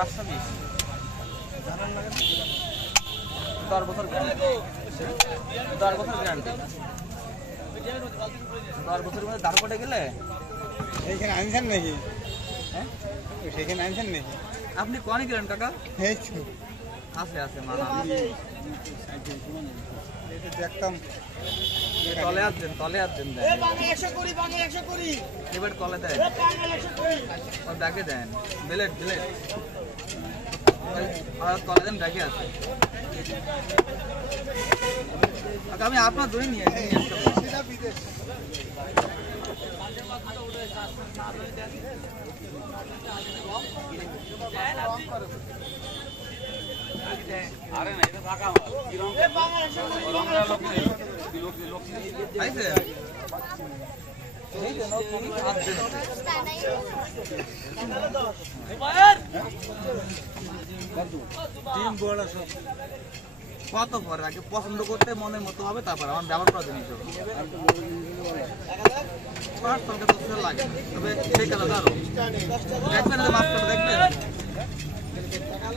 520 10 বছর গ্যারান্টি 10 বছর গ্যারান্টি 10 বছরের মধ্যে দাম পড়ে গেলে এইখানে আনছেন নাকি? হ্যাঁ সেখানে আনছেন নাকি? আপনি কোয়ানি গেলেন কাকা? এই তো আছে মানা দেখতাম তলে আসছেন এবার তলে দেন ওর ব্যাগে দেন ব্লেড তলে দেন ব্যাগে আছে আমি আপনার ধরে নিয়ে আরে না এটা ঢাকা মাল কি রং রংটা লোক আইছে এই জন্য কি হাত দেন টিম বড় সব কত পরে আগে পছন্দ করতে মনের মতো হবে তারপর আমার ব্যবহার করা জিনিস পাঁচশো তো সেল লাগে তবে সেই কালো আরো দেখবেন মাছ কাটা দেখবেন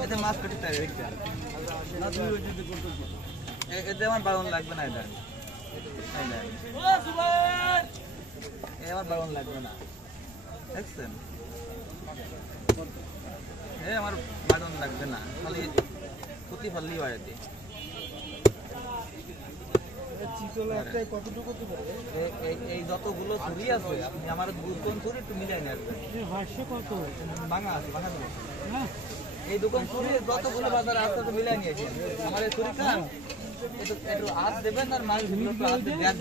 এতে মাছ কাটি তাই দেখবেন এতে আমার বারণ লাগবে না এটা আমার বারণ লাগবে না দেখছেন আমার বারণ লাগবে না খালি ক্ষতি ফললেই হয় এতে এই যতগুলো ছুরি আছে আপনি আমার দুজন ছুরি একটু মিলাই নেবেন ভাঙা আছে ভাঙা দেবো এই দোকান ছুরি যতগুলো বাজার আছে তো মিলাই নিয়েছি আমার এই ছুরি খান একটু হাত দেবেন আর মাছ হাত দেখবেন